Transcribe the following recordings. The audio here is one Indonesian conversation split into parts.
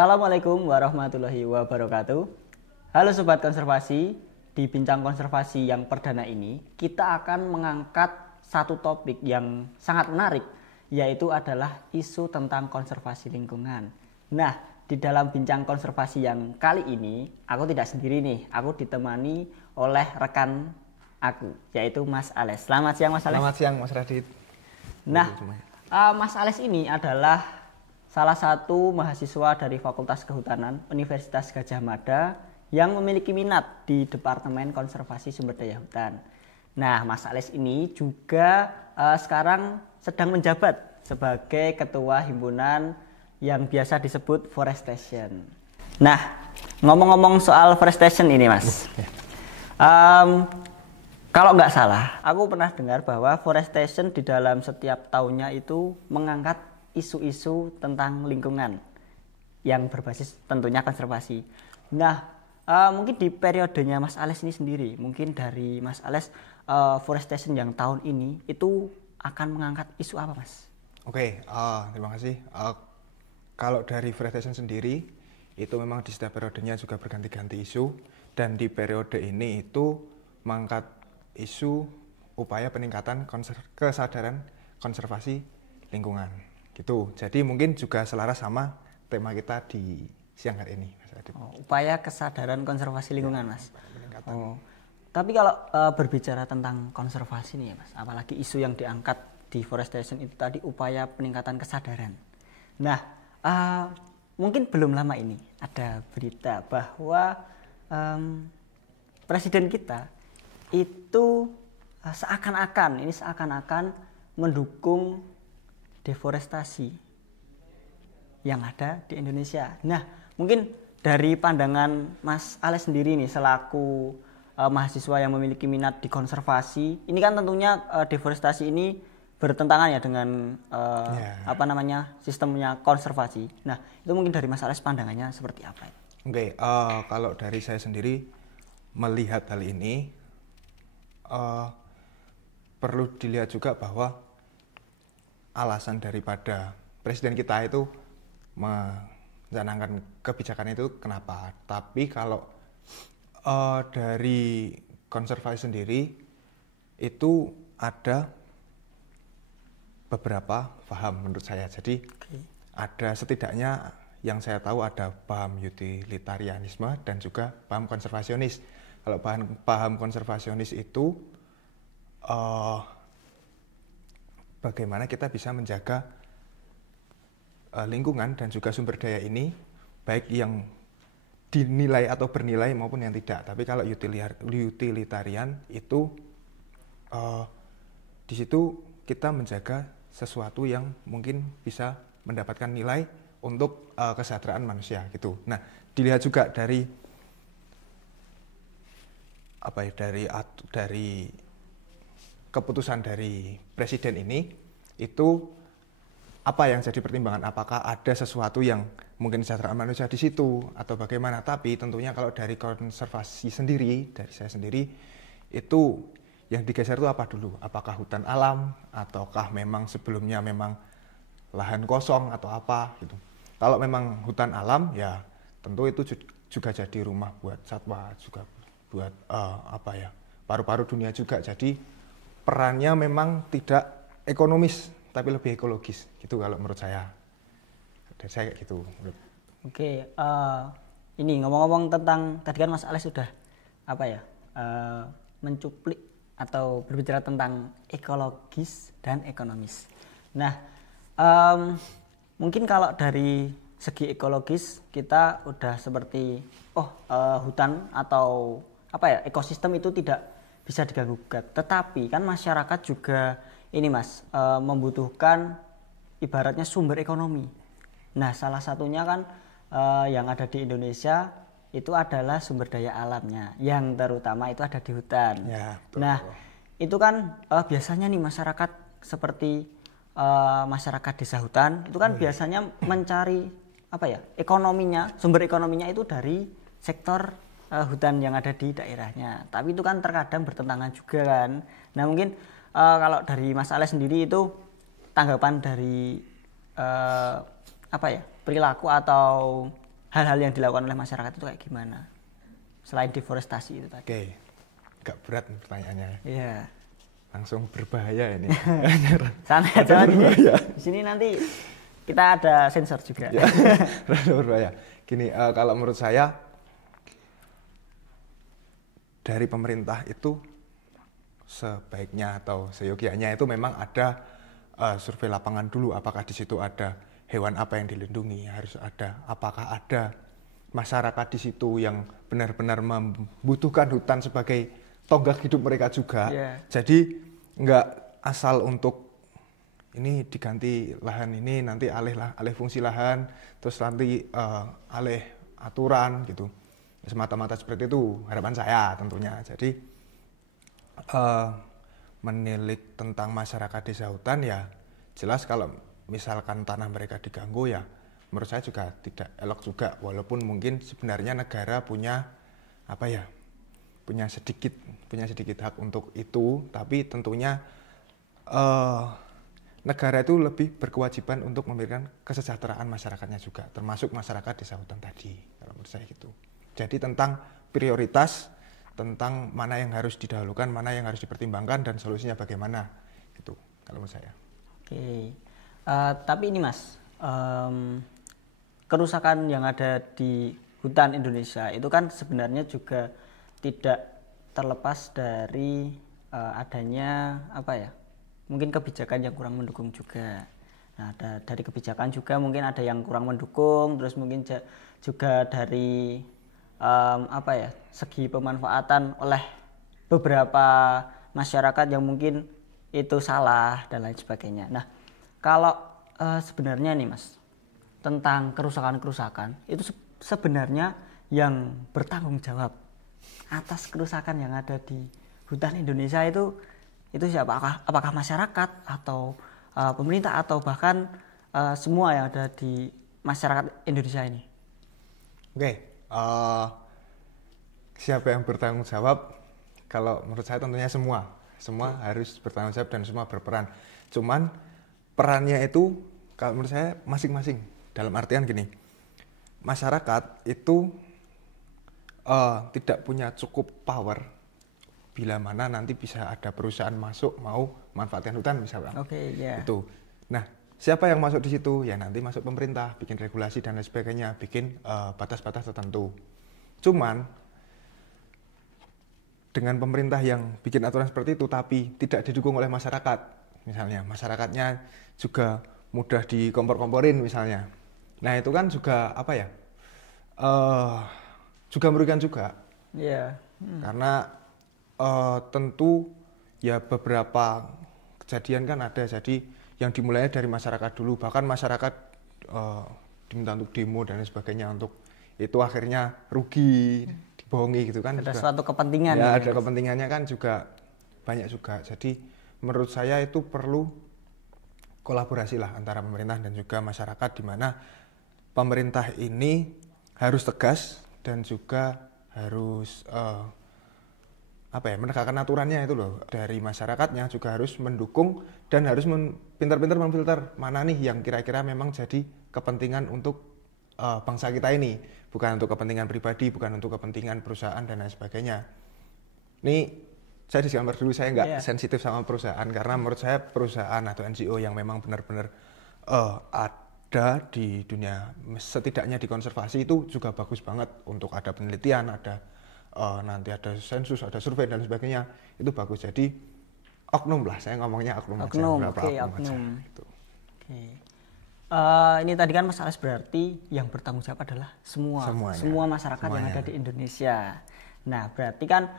Assalamualaikum warahmatullahi wabarakatuh. Halo Sobat Konservasi, di Bincang Konservasi yang perdana ini kita akan mengangkat satu topik yang sangat menarik, yaitu adalah isu tentang konservasi lingkungan. Nah, di dalam Bincang Konservasi yang kali ini, aku tidak sendiri nih, aku ditemani oleh rekan aku, yaitu Mas Ales. Selamat siang Mas Ales. Selamat siang Mas Radit. Nah, Mas Ales ini adalah salah satu mahasiswa dari Fakultas Kehutanan Universitas Gadjah Mada yang memiliki minat di Departemen Konservasi Sumber Daya Hutan. Nah, Mas Ales ini juga sekarang sedang menjabat sebagai Ketua Himpunan yang biasa disebut Forestation. Nah, ngomong-ngomong soal Forestation ini Mas, kalau nggak salah, aku pernah dengar bahwa Forestation di dalam setiap tahunnya itu mengangkat isu-isu tentang lingkungan yang berbasis tentunya konservasi. Nah, mungkin di periodenya Mas Ales ini sendiri, mungkin dari Mas Ales, Forestation yang tahun ini itu akan mengangkat isu apa, Mas? Oke, terima kasih. Kalau dari Forestation sendiri, itu memang di setiap periodenya juga berganti-ganti isu, dan di periode ini itu mengangkat isu upaya peningkatan kesadaran konservasi lingkungan. Gitu. Jadi mungkin juga selaras sama tema kita di siang hari ini, Mas Adit. Upaya kesadaran konservasi lingkungan, Mas. Tapi kalau berbicara tentang konservasi nih, Mas, apalagi isu yang diangkat di Forestation itu tadi upaya peningkatan kesadaran. Nah, mungkin belum lama ini ada berita bahwa presiden kita itu seakan-akan mendukung deforestasi yang ada di Indonesia. Nah, mungkin dari pandangan Mas Ales sendiri nih selaku mahasiswa yang memiliki minat di konservasi, ini kan tentunya deforestasi ini bertentangan ya dengan sistemnya konservasi. Nah, itu mungkin dari Mas Ales pandangannya seperti apa? Oke, kalau dari saya sendiri melihat hal ini, perlu dilihat juga bahwa alasan daripada presiden kita itu mencanangkan kebijakan itu kenapa. Tapi kalau dari konservasi sendiri itu ada beberapa paham menurut saya. Jadi ada setidaknya yang saya tahu ada paham utilitarianisme dan juga paham konservasionis. Kalau paham konservasionis itu bagaimana kita bisa menjaga lingkungan dan juga sumber daya ini, baik yang dinilai atau bernilai maupun yang tidak. Tapi kalau utilitarian itu di situ kita menjaga sesuatu yang mungkin bisa mendapatkan nilai untuk kesejahteraan manusia gitu. Nah, dilihat juga dari keputusan dari presiden ini, itu apa yang jadi pertimbangan, apakah ada sesuatu yang mungkin kesejahteraan manusia di situ atau bagaimana. Tapi tentunya kalau dari konservasi sendiri, dari saya sendiri, itu yang digeser itu apa dulu, apakah hutan alam ataukah memang sebelumnya memang lahan kosong atau apa gitu. Kalau memang hutan alam ya tentu itu juga jadi rumah buat satwa, juga buat paru-paru dunia juga. Jadi perannya memang tidak ekonomis tapi lebih ekologis gitu kalau menurut saya. Dan saya kayak gitu. Oke, ini ngomong-ngomong tentang tadi kan Mas Ales sudah mencuplik atau berbicara tentang ekologis dan ekonomis. Nah, mungkin kalau dari segi ekologis kita udah seperti hutan atau ekosistem itu tidak bisa diganggu-gugat. Tetapi kan masyarakat juga ini Mas membutuhkan ibaratnya sumber ekonomi. Nah, salah satunya kan yang ada di Indonesia itu adalah sumber daya alamnya, yang terutama itu ada di hutan. Ya, nah, itu kan biasanya nih masyarakat seperti masyarakat desa hutan itu kan biasanya mencari ekonominya, sumber ekonominya itu dari sektor hutan yang ada di daerahnya. Tapi itu kan terkadang bertentangan juga kan. Nah, mungkin kalau dari Mas Ales sendiri itu tanggapan dari perilaku atau hal-hal yang dilakukan oleh masyarakat itu kayak gimana selain deforestasi itu tadi. Oke, agak berat pertanyaannya. Iya. Langsung berbahaya ini. Santai aja di sini nanti kita ada sensor juga. Ya, rada berbahaya. Gini, kalau menurut saya dari pemerintah itu sebaiknya atau seyogianya itu memang ada survei lapangan dulu. Apakah di situ ada hewan apa yang dilindungi, harus ada. Apakah ada masyarakat di situ yang benar-benar membutuhkan hutan sebagai tonggak hidup mereka juga. Yeah. Jadi nggak asal untuk ini diganti lahan ini nanti alih fungsi lahan terus nanti alih aturan gitu, semata-mata seperti itu harapan saya tentunya. Jadi menilik tentang masyarakat desa hutan ya jelas kalau misalkan tanah mereka diganggu ya menurut saya juga tidak elok juga, walaupun mungkin sebenarnya negara punya sedikit hak untuk itu, tapi tentunya negara itu lebih berkewajiban untuk memberikan kesejahteraan masyarakatnya juga, termasuk masyarakat desa hutan tadi, kalau menurut saya gitu. Jadi tentang prioritas, tentang mana yang harus didahulukan, mana yang harus dipertimbangkan, dan solusinya bagaimana, gitu, kalau menurut saya. Oke, tapi ini Mas, kerusakan yang ada di hutan Indonesia itu kan sebenarnya juga tidak terlepas dari adanya mungkin kebijakan yang kurang mendukung juga. Nah, dari kebijakan juga mungkin ada yang kurang mendukung, terus mungkin juga dari segi pemanfaatan oleh beberapa masyarakat yang mungkin itu salah dan lain sebagainya. Nah, kalau sebenarnya nih Mas, tentang kerusakan-kerusakan itu sebenarnya yang bertanggung jawab atas kerusakan yang ada di hutan Indonesia itu siapa? Apakah masyarakat atau pemerintah atau bahkan semua yang ada di masyarakat Indonesia ini? Oke, siapa yang bertanggung jawab? Kalau menurut saya tentunya semua harus bertanggung jawab dan semua berperan. Cuman perannya itu kalau menurut saya masing-masing. Dalam artian gini, masyarakat itu tidak punya cukup power bila mana nanti bisa ada perusahaan masuk mau manfaatkan hutan misalkan. Itu. Nah, siapa yang masuk di situ? Ya nanti masuk pemerintah, bikin regulasi dan lain sebagainya, bikin batas-batas tertentu. Cuman dengan pemerintah yang bikin aturan seperti itu tapi tidak didukung oleh masyarakat, misalnya masyarakatnya juga mudah dikompor-komporin misalnya. Nah itu kan juga juga merugikan juga. Yeah. Karena tentu ya beberapa kejadian kan ada, jadi yang dimulai dari masyarakat dulu, bahkan masyarakat diminta untuk demo dan sebagainya, untuk itu akhirnya rugi, dibohongi gitu kan. Ada suatu kepentingan. Ya ada kepentingannya kan juga banyak juga. Jadi menurut saya itu perlu kolaborasi lah antara pemerintah dan juga masyarakat, di mana pemerintah ini harus tegas dan juga harus menegakkan aturannya itu loh. Dari masyarakatnya juga harus mendukung dan harus pintar-pintar memfilter mana nih yang kira-kira memang jadi kepentingan untuk bangsa kita ini, bukan untuk kepentingan pribadi, bukan untuk kepentingan perusahaan dan lain sebagainya. Ini saya disclaimer dulu, saya nggak sensitif sama perusahaan, karena menurut saya perusahaan atau NGO yang memang benar-benar ada di dunia, setidaknya di konservasi itu juga bagus banget untuk ada penelitian, ada nanti ada sensus, ada survei dan sebagainya, itu bagus. Jadi oknum lah, saya ngomongnya oknum aja, oknum. Gitu. Ini tadi kan Mas Ales berarti yang bertanggung jawab adalah semua masyarakat yang ada di Indonesia. Nah berarti kan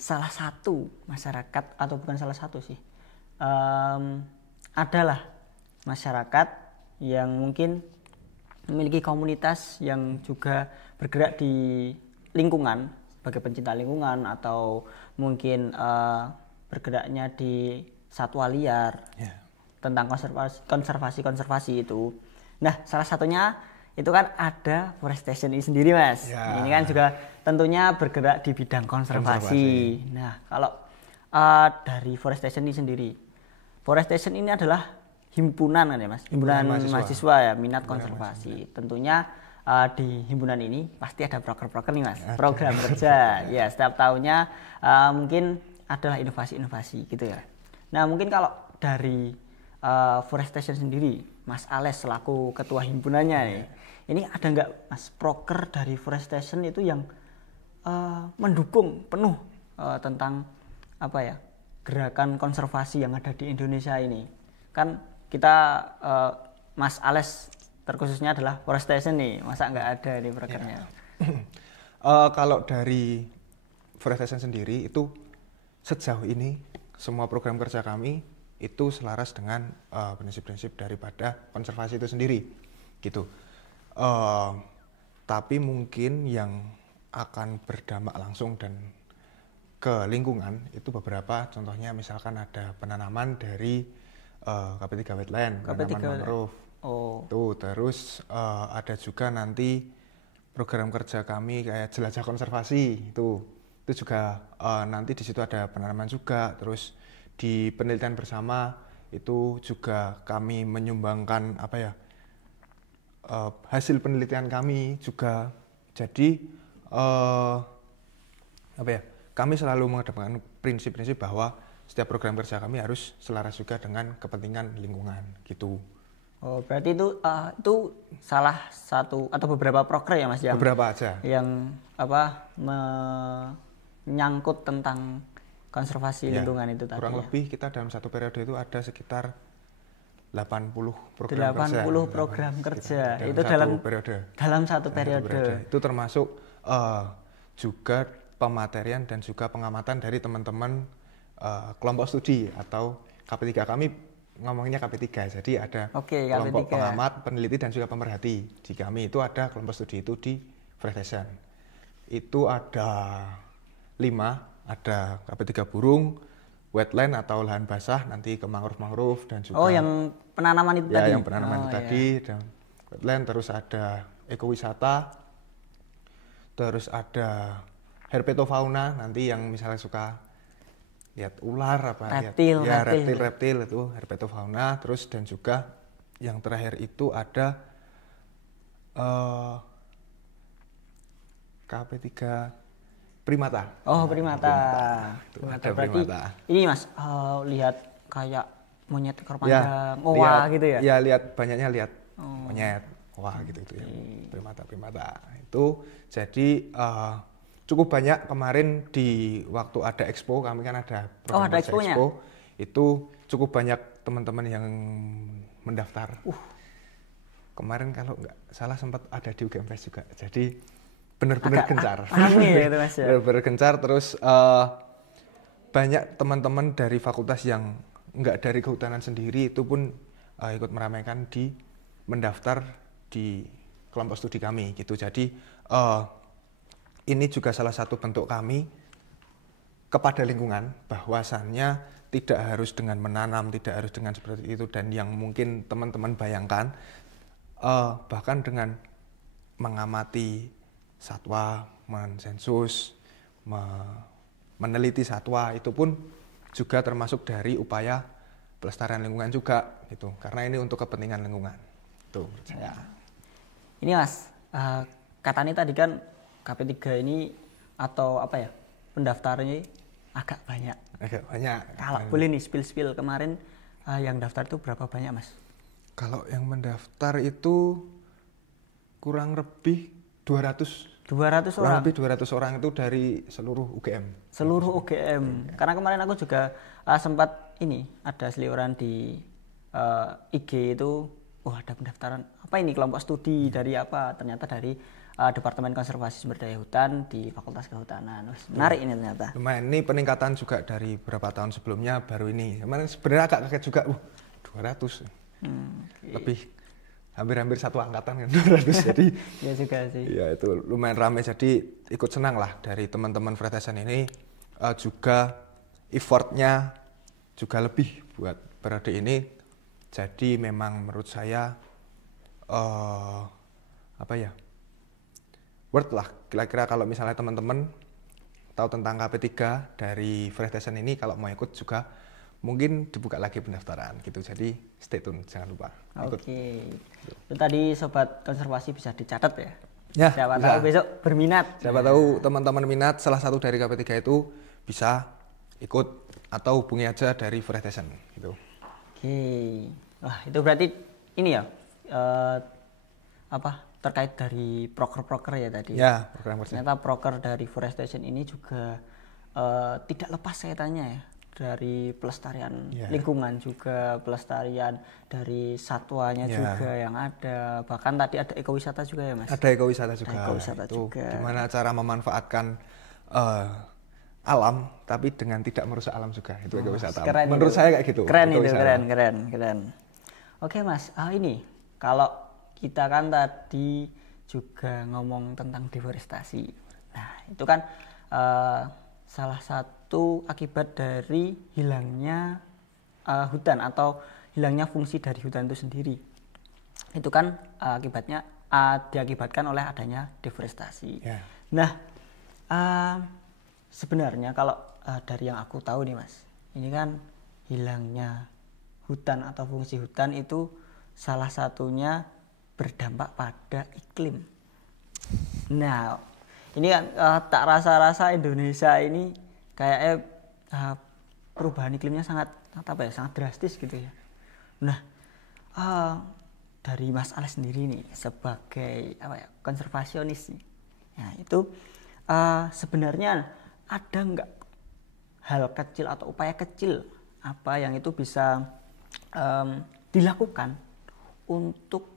salah satu masyarakat, atau bukan salah satu sih, adalah masyarakat yang mungkin memiliki komunitas yang juga bergerak di lingkungan sebagai pencinta lingkungan, atau mungkin bergeraknya di satwa liar, tentang konservasi itu. Nah salah satunya itu kan ada Forestation ini sendiri Mas. Ini kan juga tentunya bergerak di bidang konservasi. Nah kalau dari Forestation ini sendiri, Forestation ini adalah himpunan kan ya Mas, himpunan mahasiswa ya, minat konservasi. Tentunya di himpunan ini pasti ada proker-proker nih Mas, program kerja. Ya, setiap tahunnya mungkin adalah inovasi-inovasi gitu ya. Nah, mungkin kalau dari Forestation sendiri, Mas Ales selaku ketua himpunannya nih, ini ada nggak Mas proker dari Forestation itu yang mendukung penuh tentang apa ya, gerakan konservasi yang ada di Indonesia ini? Kan kita Mas Ales terkhususnya adalah Forestation nih, masa nggak ada nih prokernya? Kalau dari Forestation sendiri itu sejauh ini semua program kerja kami itu selaras dengan prinsip-prinsip daripada konservasi itu sendiri, gitu. Tapi mungkin yang akan berdampak langsung dan ke lingkungan itu beberapa, contohnya misalkan ada penanaman dari KP3 wetland, penanaman mangrove. Tuh, terus ada juga nanti program kerja kami kayak jelajah konservasi itu juga nanti di situ ada penanaman juga. Terus di penelitian bersama itu juga kami menyumbangkan apa ya, hasil penelitian kami juga. Jadi apa ya, kami selalu mengedepankan prinsip-prinsip bahwa setiap program kerja kami harus selaras juga dengan kepentingan lingkungan gitu. Oh, berarti itu salah satu atau beberapa proker ya Mas, yang beberapa aja yang apa menyangkut tentang konservasi lingkungan itu tadi. Kurang lebih kita dalam satu periode itu ada sekitar 80 program 80 program kerja itu dalam satu periode. Itu termasuk juga pematerian dan juga pengamatan dari teman-teman kelompok studi atau KP3. Kami ngomongnya KP3, jadi ada kelompok KP3. Pengamat, peneliti dan juga pemerhati. Di kami itu ada kelompok studi itu di Forestation. Itu ada 5, ada KP3 burung, wetland atau lahan basah, nanti ke mangrove dan juga yang penanaman itu tadi. Yang penanaman itu tadi, dan wetland, terus ada ekowisata, terus ada herpetofauna, nanti yang misalnya suka lihat ular reptil itu herpetofauna. Terus dan juga yang terakhir itu ada KP3 primata. Primata. Ada primata. Ini Mas lihat kayak monyet ekor panjang, owa gitu ya? Ya, banyaknya lihat monyet, owa gitu ya. Primata itu jadi cukup banyak. Kemarin di waktu ada expo, kami kan ada program expo, itu cukup banyak teman-teman yang mendaftar. Kemarin kalau nggak salah sempat ada di UGM Fest juga, jadi benar-benar gencar. Gitu, Mas, ya? Benar-benar gencar. Terus banyak teman-teman dari fakultas yang nggak dari kehutanan sendiri itu pun ikut meramaikan mendaftar di kelompok studi kami gitu. Jadi ini juga salah satu bentuk kami kepada lingkungan, bahwasannya tidak harus dengan menanam, tidak harus dengan seperti itu, dan yang mungkin teman-teman bayangkan, bahkan dengan mengamati satwa, mensensus, meneliti satwa, itu pun juga termasuk dari upaya pelestarian lingkungan juga gitu, karena ini untuk kepentingan lingkungan. Tuh. Ya. Ini Mas, katanya tadi kan KP3 ini atau apa ya, pendaftarnya agak banyak. Kalau boleh nih spill kemarin yang daftar itu berapa banyak Mas? Kalau yang mendaftar itu kurang lebih 200 orang. Kurang lebih 200 orang itu dari seluruh UGM. Seluruh UGM. Karena kemarin aku juga sempat ada seliuran di IG itu, ada pendaftaran apa ini, kelompok studi dari apa? Ternyata dari Departemen Konservasi Sumber Daya Hutan di Fakultas Kehutanan. Menarik ini ternyata. Lumayan, ini peningkatan juga dari beberapa tahun sebelumnya, baru ini. Kemarin sebenarnya agak kaget juga, 200. Lebih hampir satu angkatan kan 200. Jadi ya juga sih. Ya itu lumayan ramai, jadi ikut senang lah dari teman-teman Forestation ini. Juga effortnya juga lebih buat periode ini. Jadi memang menurut saya worth lah, kira-kira kalau misalnya teman-teman tahu tentang KP3 dari Forestation ini, kalau mau ikut juga mungkin dibuka lagi pendaftaran gitu. Jadi stay tune, jangan lupa ikut. Oke. Itu tadi sobat konservasi bisa dicatat ya. Ya, siapa bisa. tahu besok berminat. Siapa tahu teman-teman minat salah satu dari KP3 itu bisa ikut atau hubungi aja dari Forestation gitu. Oke. Wah, itu berarti ini ya terkait dari proker-proker ya tadi. Ya, program ternyata proker dari Forestation ini juga tidak lepas kaitannya ya dari pelestarian lingkungan juga, pelestarian dari satwanya juga yang ada. Bahkan tadi ada ekowisata juga ya Mas? Ada ekowisata juga. Ekowisata juga. Gimana cara memanfaatkan alam tapi dengan tidak merusak alam juga, itu ekowisata. Menurut saya kayak gitu. Keren itu, keren. Oke Mas, ini kalau kita kan tadi juga ngomong tentang deforestasi. Nah itu kan salah satu akibat dari hilangnya hutan atau hilangnya fungsi dari hutan itu sendiri. Itu kan akibatnya diakibatkan oleh adanya deforestasi. Yeah. Nah sebenarnya kalau dari yang aku tahu nih Mas, ini kan hilangnya hutan atau fungsi hutan itu salah satunya berdampak pada iklim. Nah ini kan tak rasa-rasa Indonesia ini kayaknya perubahan iklimnya sangat drastis gitu ya. Nah dari Mas Alex sendiri nih sebagai konservasionis nih, nah itu sebenarnya ada nggak hal kecil atau upaya kecil apa yang itu bisa dilakukan untuk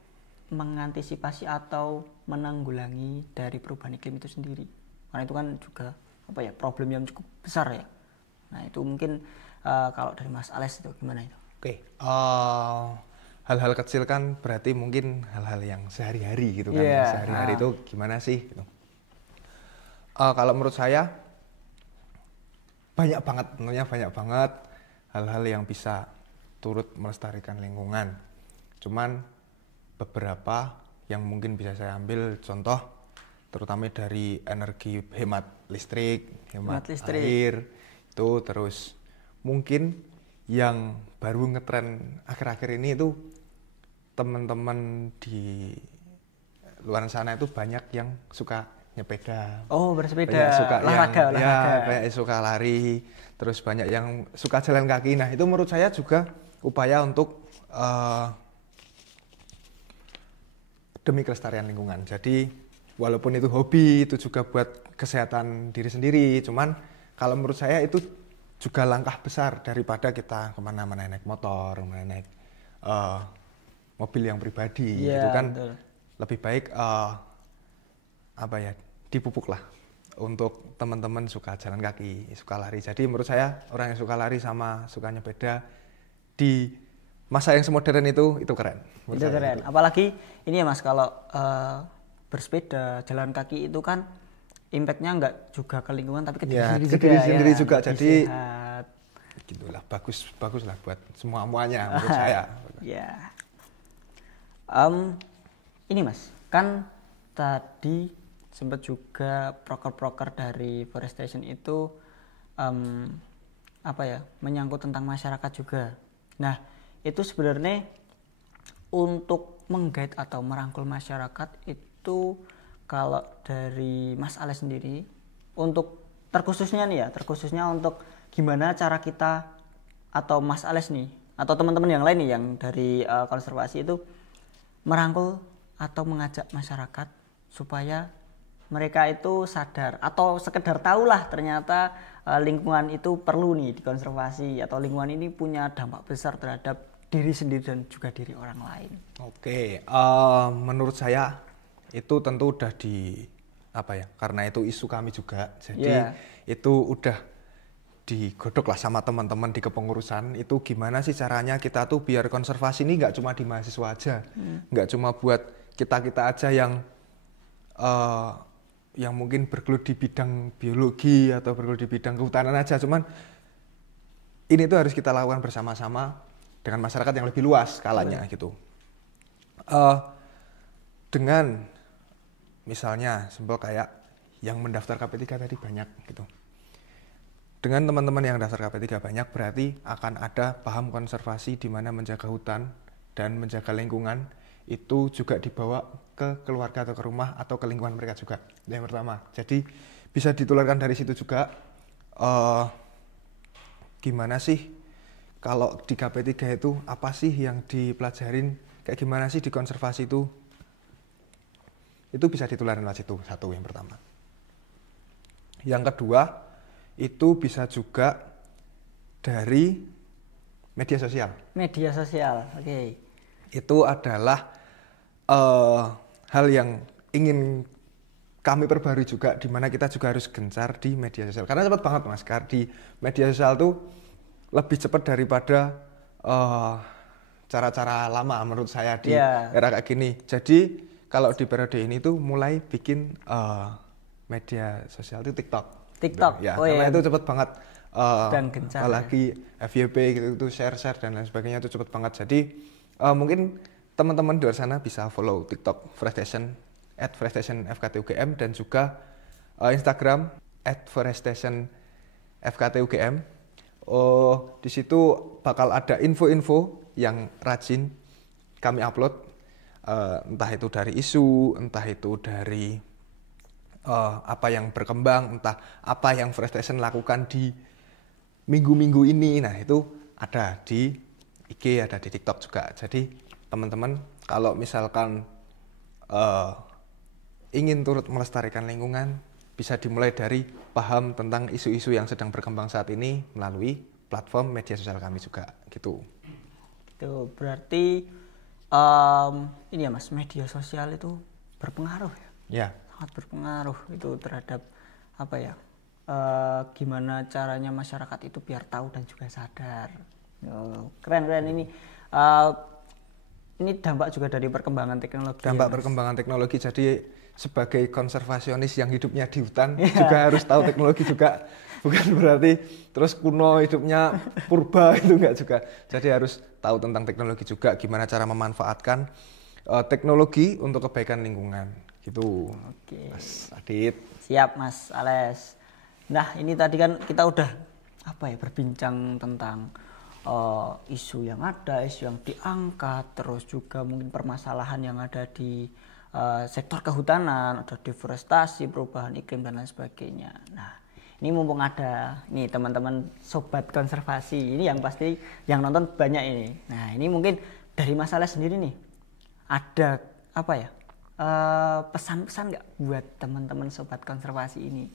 mengantisipasi atau menanggulangi dari perubahan iklim itu sendiri? Karena itu kan juga problem yang cukup besar ya. Nah itu mungkin kalau dari Mas Alex itu gimana itu? Oke, hal-hal kecil kan berarti mungkin hal-hal yang sehari-hari gitu kan. Sehari-hari itu gimana sih gitu. Kalau menurut saya banyak banget hal-hal yang bisa turut melestarikan lingkungan. Cuman beberapa yang mungkin bisa saya ambil contoh, terutama dari energi hemat listrik, hemat air, itu terus mungkin yang baru ngetren akhir-akhir ini itu teman-teman di luar sana itu banyak yang suka nyepeda. Oh, bersepeda. Banyak suka olahraga. Banyak suka lari, terus banyak yang suka jalan kaki. Nah, itu menurut saya juga upaya untuk demi kelestarian lingkungan. Jadi walaupun itu hobi, itu juga buat kesehatan diri sendiri. Cuman kalau menurut saya itu juga langkah besar daripada kita kemana-mana naik motor, naik mobil yang pribadi. Itu kan betul. Lebih baik dipupuk lah untuk teman-teman suka jalan kaki, suka lari. Jadi menurut saya orang yang suka lari sama suka nyepeda di masa yang semodern itu keren. Itu keren. Gitu. Apalagi ini ya Mas, kalau bersepeda, jalan kaki itu kan impact-nya nggak juga ke lingkungan tapi ke diri sendiri juga. Jadi sehat. Gitulah, bagus lah buat semuanya menurut saya. Ya. Ini Mas, kan tadi sempat juga proker-proker dari Forestation itu menyangkut tentang masyarakat juga. Nah, itu sebenarnya untuk menggait atau merangkul masyarakat itu kalau dari Mas Alex sendiri untuk terkhususnya untuk gimana cara kita atau Mas Alex nih atau teman-teman yang lain nih yang dari konservasi itu merangkul atau mengajak masyarakat supaya mereka itu sadar atau sekedar tahulah ternyata lingkungan itu perlu nih dikonservasi atau lingkungan ini punya dampak besar terhadap diri sendiri dan juga diri orang lain. Oke, menurut saya itu tentu udah karena itu isu kami juga, jadi itu udah digodok lah sama teman-teman di kepengurusan itu gimana sih caranya kita tuh biar konservasi ini nggak cuma di mahasiswa aja, nggak cuma buat kita aja yang mungkin bergelut di bidang biologi atau bergelut di bidang kehutanan aja, cuman ini tuh harus kita lakukan bersama-sama dengan masyarakat yang lebih luas skalanya gitu. Dengan misalnya simpel kayak yang mendaftar KP3 tadi banyak gitu. dengan teman-teman yang daftar KP3 banyak, berarti akan ada paham konservasi di mana menjaga hutan dan menjaga lingkungan itu juga dibawa ke keluarga atau ke rumah atau ke lingkungan mereka juga. Yang pertama, jadi bisa ditularkan dari situ juga. Gimana sih kalau di KP3 itu apa sih yang dipelajarin, kayak gimana sih di konservasi itu bisa ditularkan lewat situ, satu yang pertama. Yang kedua, itu bisa juga dari media sosial. Media sosial, oke. Itu adalah hal yang ingin kami perbarui juga, di mana kita juga harus gencar di media sosial. Karena cepat banget Mas, di media sosial tuh lebih cepat daripada cara-cara lama menurut saya di era kayak gini. Jadi kalau di periode ini tuh mulai bikin media sosial itu TikTok. Ya, karena itu cepat banget. Dan gencar. Apalagi FYP gitu itu share dan lain sebagainya itu cepat banget. Jadi mungkin teman-teman di luar sana bisa follow TikTok @ForestStation @ForestStationFKTUGM dan juga Instagram @ForestStationFKTUGM. Di situ bakal ada info-info yang rajin kami upload, entah itu dari isu, entah itu dari apa yang berkembang, entah apa yang ForestStation lakukan di minggu-minggu ini. Nah itu ada di IG, ada di TikTok juga. Jadi teman-teman kalau misalkan ingin turut melestarikan lingkungan, bisa dimulai dari paham tentang isu-isu yang sedang berkembang saat ini melalui platform media sosial kami juga, gitu. Itu berarti ini ya Mas, media sosial itu berpengaruh ya? Ya. Sangat berpengaruh itu terhadap apa ya? Gimana caranya masyarakat itu biar tahu dan juga sadar. Keren ini. Ini dampak juga dari perkembangan teknologi. Dampak perkembangan teknologi, jadi sebagai konservasionis yang hidupnya di hutan juga harus tahu teknologi juga. Bukan berarti terus kuno hidupnya purba, itu enggak juga. Jadi harus tahu tentang teknologi juga, gimana cara memanfaatkan teknologi untuk kebaikan lingkungan, gitu. Oke. Mas Adit. Siap Mas Ales. Nah ini tadi kan kita udah berbincang tentang isu yang ada, isu yang diangkat, terus juga mungkin permasalahan yang ada di sektor kehutanan, ada deforestasi, perubahan iklim dan lain sebagainya. Nah ini mumpung ada nih teman-teman sobat konservasi ini yang pasti yang nonton banyak ini. Nah ini mungkin dari Mas Ales sendiri nih ada pesan-pesan nggak buat teman-teman sobat konservasi ini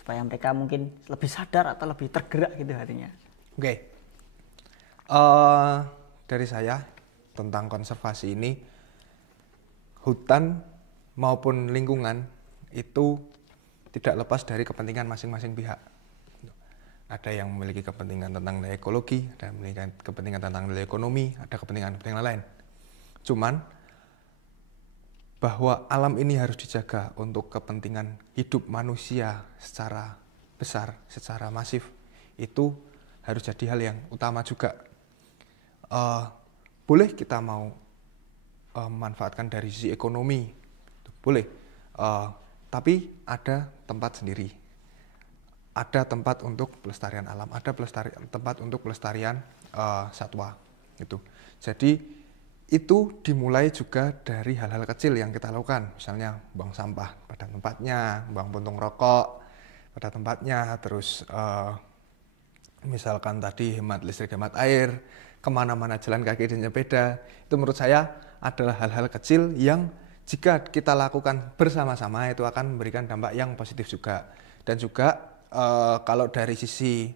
supaya mereka mungkin lebih sadar atau lebih tergerak gitu hatinya? Oke. Dari saya tentang konservasi ini, hutan maupun lingkungan itu tidak lepas dari kepentingan masing-masing pihak. Ada yang memiliki kepentingan tentang nilai ekologi, ada yang memiliki kepentingan tentang nilai ekonomi, ada kepentingan lain. Cuman bahwa alam ini harus dijaga untuk kepentingan hidup manusia secara besar, secara masif, itu harus jadi hal yang utama juga. Boleh kita mau memanfaatkan dari sisi ekonomi, boleh, tapi ada tempat sendiri, ada tempat untuk pelestarian alam, ada tempat untuk pelestarian satwa, gitu. Jadi itu dimulai juga dari hal-hal kecil yang kita lakukan, misalnya buang sampah pada tempatnya, buang puntung rokok pada tempatnya, terus misalkan tadi hemat listrik, hemat air, kemana-mana jalan kaki dan sepeda, itu menurut saya adalah hal-hal kecil yang jika kita lakukan bersama-sama itu akan memberikan dampak yang positif juga. Dan juga kalau dari sisi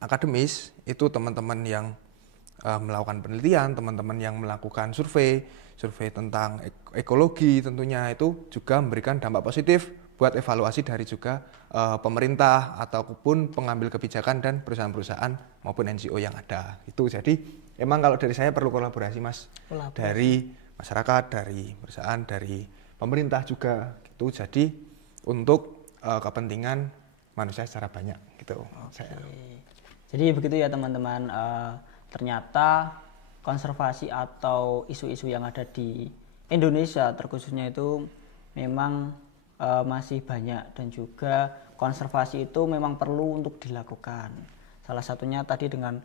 akademis, itu teman-teman yang melakukan penelitian, teman-teman yang melakukan survei tentang ekologi tentunya itu juga memberikan dampak positif buat evaluasi dari juga pemerintah ataupun pengambil kebijakan dan perusahaan-perusahaan maupun NGO yang ada. Itu jadi emang kalau dari saya perlu kolaborasi Mas, dari masyarakat, dari perusahaan, dari pemerintah juga gitu. Jadi untuk kepentingan manusia secara banyak gitu. Saya. Jadi begitu ya teman-teman, ternyata konservasi atau isu-isu yang ada di Indonesia terkhususnya itu memang masih banyak, dan juga konservasi itu memang perlu untuk dilakukan. Salah satunya tadi dengan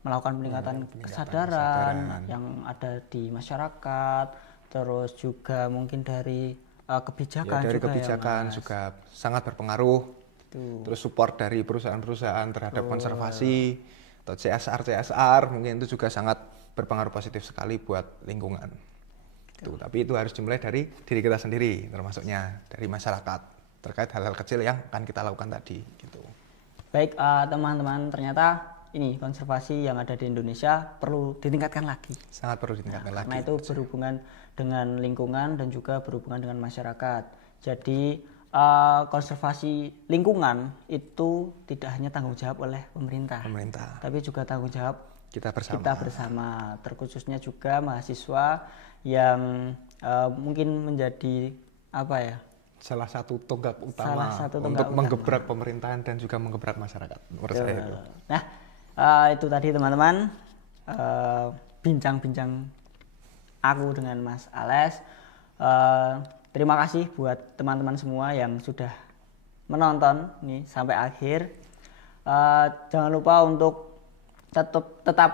melakukan peningkatan kesadaran yang ada di masyarakat, terus juga mungkin dari kebijakan ya, dari juga kebijakan ya, juga sangat berpengaruh. Terus support dari perusahaan-perusahaan terhadap konservasi atau CSR mungkin itu juga sangat berpengaruh positif sekali buat lingkungan. Tapi itu harus dimulai dari diri kita sendiri, termasuknya dari masyarakat terkait hal-hal kecil yang akan kita lakukan tadi. Gitu. Baik teman-teman, ternyata ini konservasi yang ada di Indonesia perlu ditingkatkan lagi. Sangat perlu ditingkatkan lagi. Karena itu berhubungan dengan lingkungan dan juga berhubungan dengan masyarakat. Jadi konservasi lingkungan itu tidak hanya tanggung jawab oleh pemerintah, tapi juga tanggung jawab kita bersama. Terkhususnya juga mahasiswa yang mungkin menjadi salah satu tonggak utama untuk menggebrak pemerintahan dan juga menggebrak masyarakat. Menurut saya itu. Nah, itu tadi teman-teman bincang-bincang aku dengan Mas Ales. Terima kasih buat teman-teman semua yang sudah menonton nih sampai akhir. Jangan lupa untuk tetap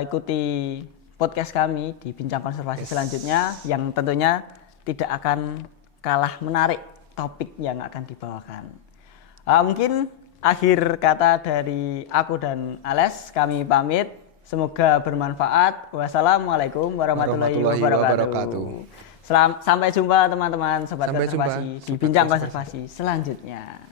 ikuti podcast kami di Bincang Konservasi selanjutnya yang tentunya tidak akan kalah menarik topik yang akan dibawakan. Mungkin akhir kata dari aku dan Ales, kami pamit. Semoga bermanfaat. Wassalamualaikum warahmatullahi wabarakatuh. Sampai jumpa teman-teman sobat konservasi di Bincang Konservasi selanjutnya.